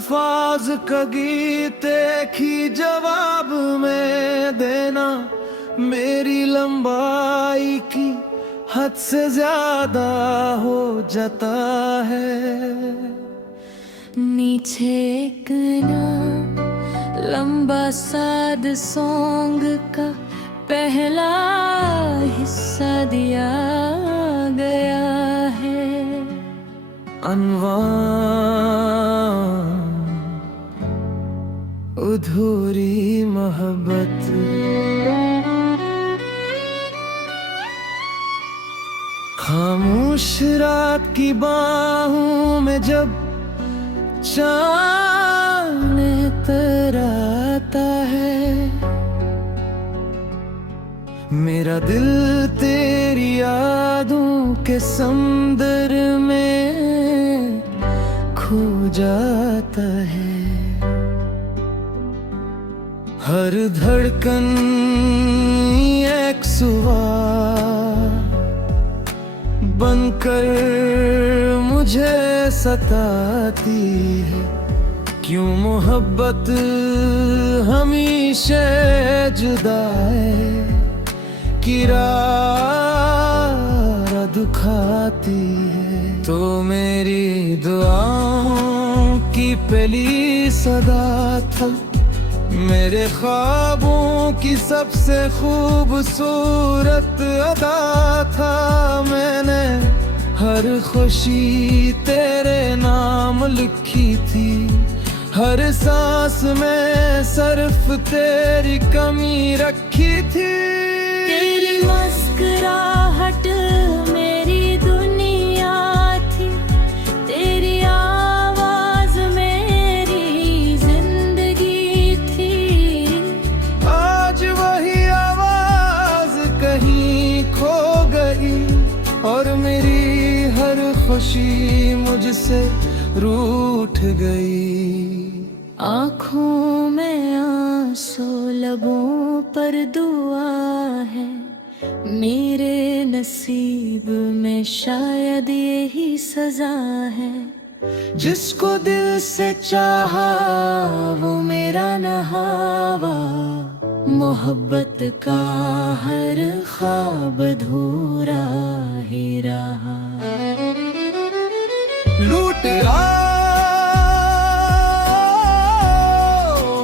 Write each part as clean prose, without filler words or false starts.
अल्फाज का गीत एक ही जवाब में देना मेरी लंबाई की हद से ज्यादा हो जाता है। नीचे एक ना लंबा साद सॉन्ग का पहला हिस्सा दिया गया है। अनवान अधूरी मोहब्बत, खामोश रात की बाहों में जब चांद तराता है, मेरा दिल तेरी यादों के समुंदर में खो जाता है। हर धड़कन एक सवाल बनकर मुझे सताती है। क्यों मोहब्बत हमेशा जुदा है, किरारा दुखाती है। तो मेरी दुआओं की पहली सदा था, मेरे ख्वाबों की सबसे खूबसूरत अदा था। मैंने हर खुशी तेरे नाम लिखी थी, हर सांस में सिर्फ तेरी कमी रखी थी। तेरी मुस्कुराहट मेरी दुनिया थी, तेरी आवाज मेरी जिंदगी थी। आज वही आवाज कहीं खो गई और मेरी हर खुशी मुझसे रूठ गई। आँखों में आंसू लबों पर दुआ है, मेरे नसीब में शायद यही सजा है। जिसको दिल से चाहा वो मेरा नहावा, मोहब्बत का हर ख्वाब अधूरा ही रहा। लूट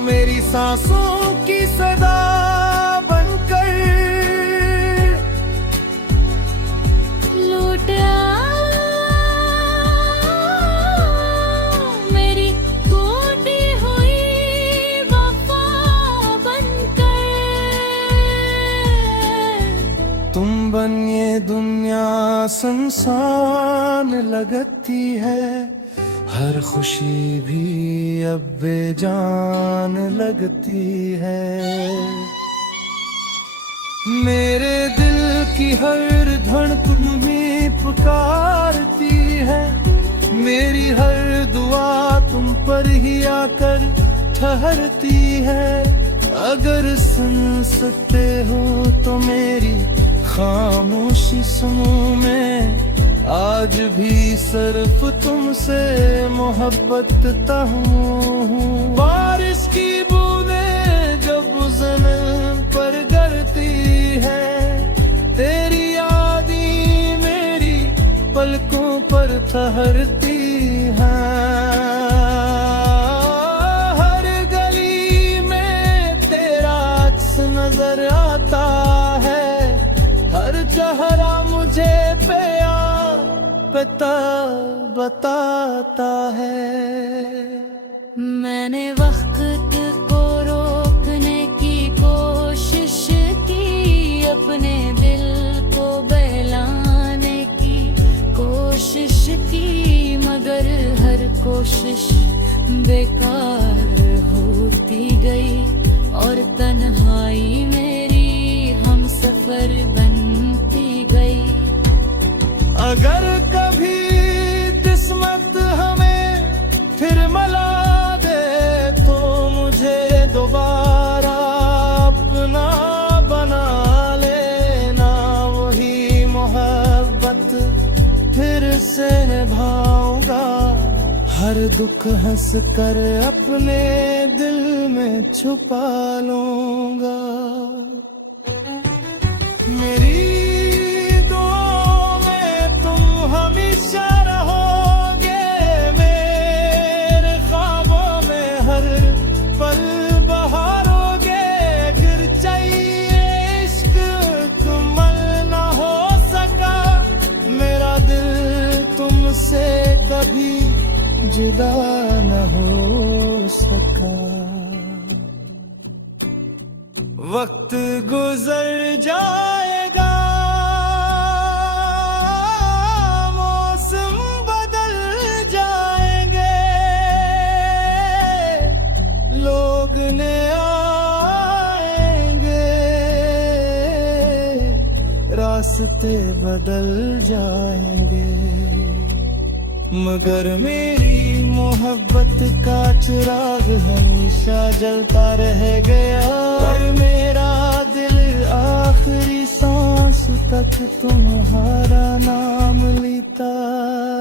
मेरी सांसों की सदा बनकर, लूट मेरी टूटी हुई वफा बनकर। तुम बनिए दुनिया संसान लगती है, हर खुशी भी अब बेजान लगती है। मेरे दिल की हर धड़कन भी पुकारती है, मेरी हर दुआ तुम पर ही आकर ठहरती है। अगर सुन सकते हो तो मेरी खामोशी सुनो, मैं आज भी सिर्फ तुमसे मोहब्बत हूँ। बारिश की बूंदें जब ज़मीन पर गिरती है, तेरी यादें मेरी पलकों पर ठहरती हैं। हर गली में तेरा अक्स नजर आता है, हर चेहरा मुझे बताता है। मैंने वक्त को रोकने की कोशिश की, अपने दिल को बहलाने की कोशिश की, मगर हर कोशिश बेकार होती गई और तन्हाई मेरी हमसफर बनती गई। अगर कभी किस्मत हमें फिर मिला दे तो मुझे दोबारा अपना बना लेना। वही मोहब्बत फिर से निभाऊंगा, हर दुख हंस कर अपने दिल में छुपा लूंगा। मेरी दुआओं में तुम हमेशा रहोगे, मेरे ख्वाबों में हर पल बहारोगे। गिर चाहिए इश्क कमल ना हो सका, मेरा दिल तुमसे कभी जुदा न हो सका। वक्त गुजर जाएगा, मौसम बदल जाएंगे, लोग ने आएंगे, रास्ते बदल जाएंगे। मगर मेरी मोहब्बत का चिराग हमेशा जलता रह गया, और मेरा दिल आखिरी सांस तक तुम्हारा नाम लेता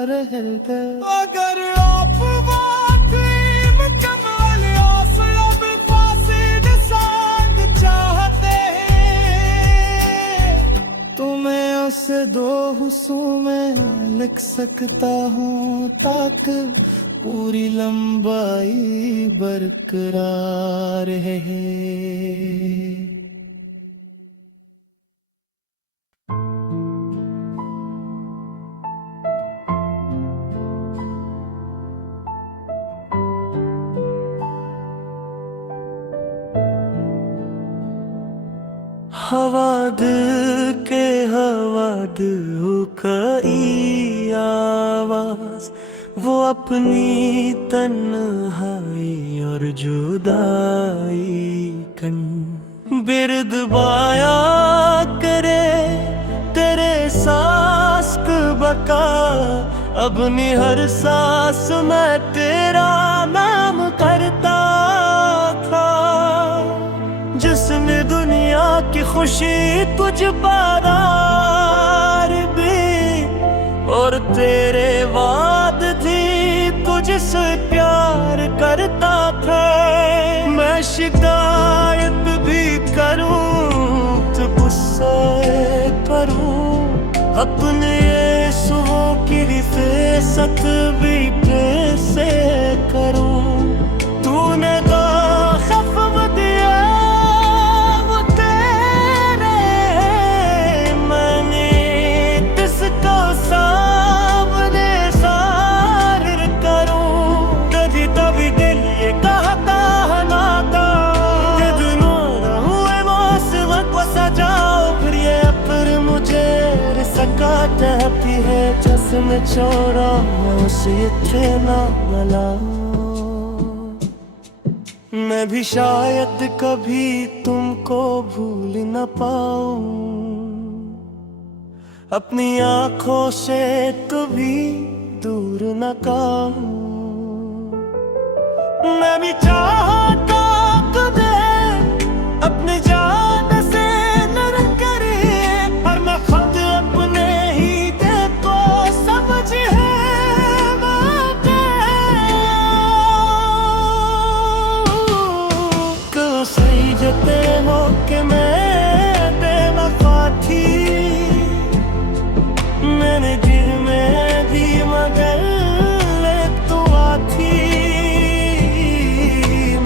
रह गया। अगर आप वाकई मुकम्मल असलब फासिद सांग चाहते हैं, तो मैं उसे दो हुस्सों में लिख सकता हूँ, ताकि पूरी लंबाई बरकरार है। हवा दिल के हवा दिल की आवाज, वो अपनी तन्हाई और जुदाई कन बिरद बाया करे तेरे सांस की बका। अपनी हर सांस में तेरा नाम करता था, जिसने दुनिया की खुशी तुझ पादार भी, और तेरे वाद थी तुझसे प्यार करता था। मैं शिकायत भी करूं तो गुस्सा करूं, अपने सुओं की हिफाजत भी कैसे करूं। तूने तो खफ़ दिया वो तेरे, मैंने किसको सामने ज़ाहिर करूं। कभी कभी दिल ये कहता है नाता, ये दिनों हुए मौसम को सजाओ, फिर ये पर मुझे सका कहती है चश्म छोड़ा उसे इतना मिलाओ। मैं भी शायद कभी तुमको भूल न पाऊं, अपनी आंखों से तो भी दूर न कहूं। मैं भी चाहता तुम्हें अपनी जान से लड़ करे, पर मैं खुद अपने ही दिल को समझ है बाटे। क्यों समझते हो कि मैं बेवफा थी, मैंने दिल में भी मगर तू थी।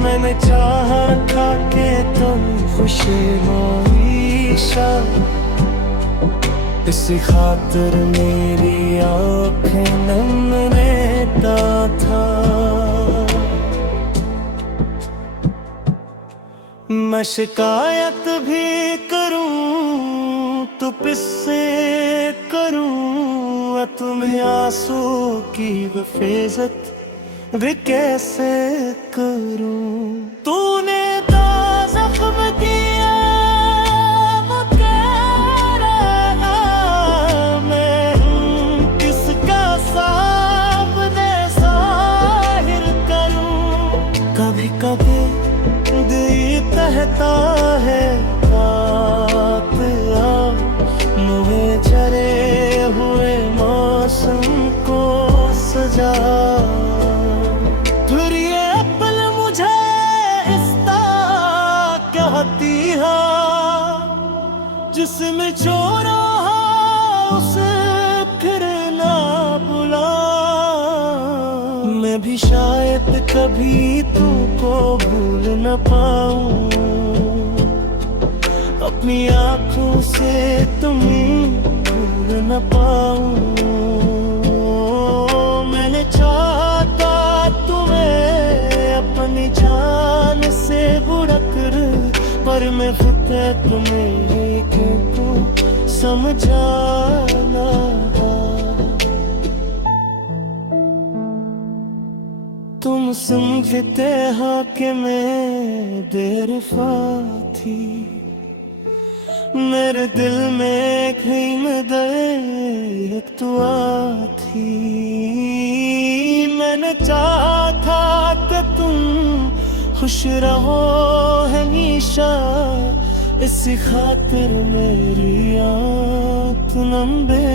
मैंने चाहा था कि तुम खुश मोईशा, इस खातिर मेरी आँखें नम रहता था। मैं शिकायत भी करूं तो किससे करूं, तुम्हें आंसू की हिफाजत भी कैसे करूं। तूने तो जख्म दिया वो तेरा, मैं किसका सामने ज़ाहिर करूं। कभी कभी दिल कहता है रात आ, मुझे जले हुए मौसम को सजा। जिसमें छोड़ा उसे फिर ना बुला। मैं भी शायद कभी तुमको भूल न पाऊं, अपनी आंखों से तुम्हें भूल न पाऊं। मैंने चाहा था तुम्हें अपनी जान से बुड़क कर, पर मैं खुद तुम्हें क्यों समझाना। तुम समझते हो कि मैं बेवफा थी, मेरे दिल में एक दुआ थी। मैंने चाहा था कि तुम खुश रहो हमेशा, इसी खातिर मेरी आँख लंबे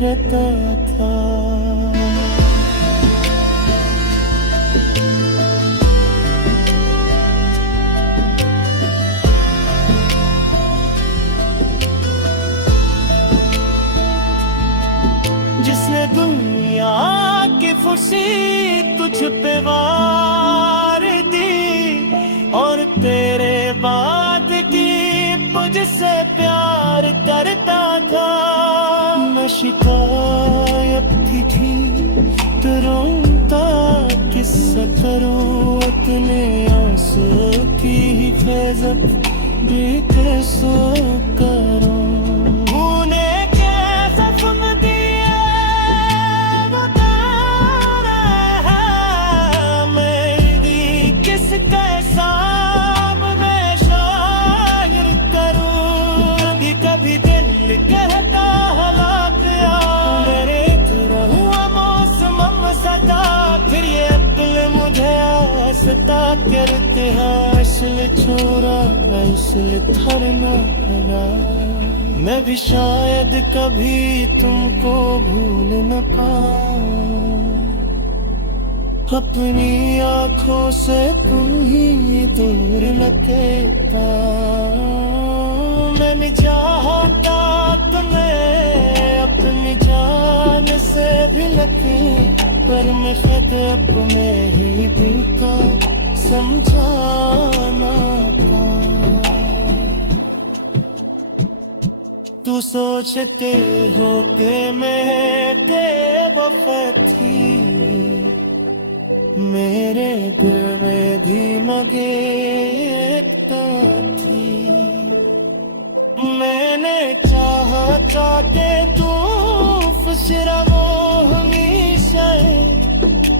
रहता था। जिसने दुनिया की खुशी तुझ पे वार दी, और तेरे बाद की मुझसे प्यार करता था। मैं शिकायत थी तो रोता किस्सा करूं, अपने आंसू की हिफाजत भी कैसे करूं। करते हैं असली छोरा असली थरना लगा। मैं भी शायद कभी तुमको भूल न पाऊं, अपनी आंखों से तुम ही दूर न कहता। मैं भी चाहता तुम्हें अपनी जान से भी लगे, पर मैं खुद अब में ही दिल का समझाना था। तू सोचते हो कि मैं बेवफा थी, मेरे दिल में भी मगेता थी। मैंने चाहा कि तू खुश रहो हमेशा,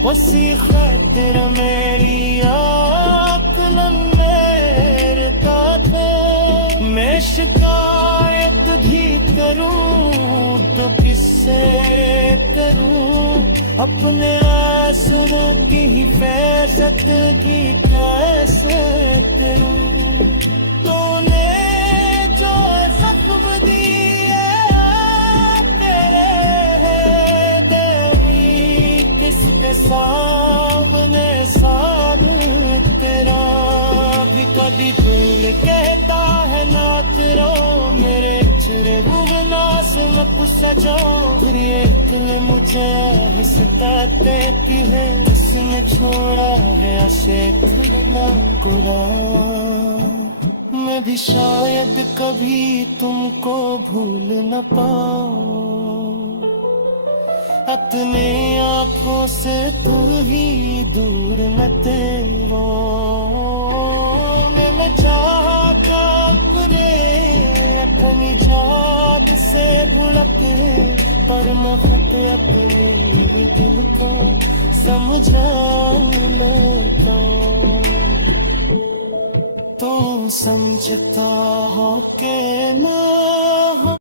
उसी खातिर मेरी आँख लंबेरता थे। मैं शिकायत भी करूं तो किससे करूं, अपने आंसुओं की हिफाजत की कैसे करूं। तूने जो जख्म दिए तेरे देवी किसके सामने सामने तेरा भी कभी तुम कहता है ना तेरो मेरे चेहरे भूगना से मैं पुसा जाऊं। फिर ये तुमने मुझे सताते की है, जिसने छोड़ा है आशे ना गुरा। मैं भी शायद कभी तुमको भूल न पाऊं, अपने आंखों से तू ही दूर न तेरो। मैं चाहता करे अपनी जान से बुलके, पर मैं खुद अपने दिल को समझा लेता। तू समझता हो के ना हो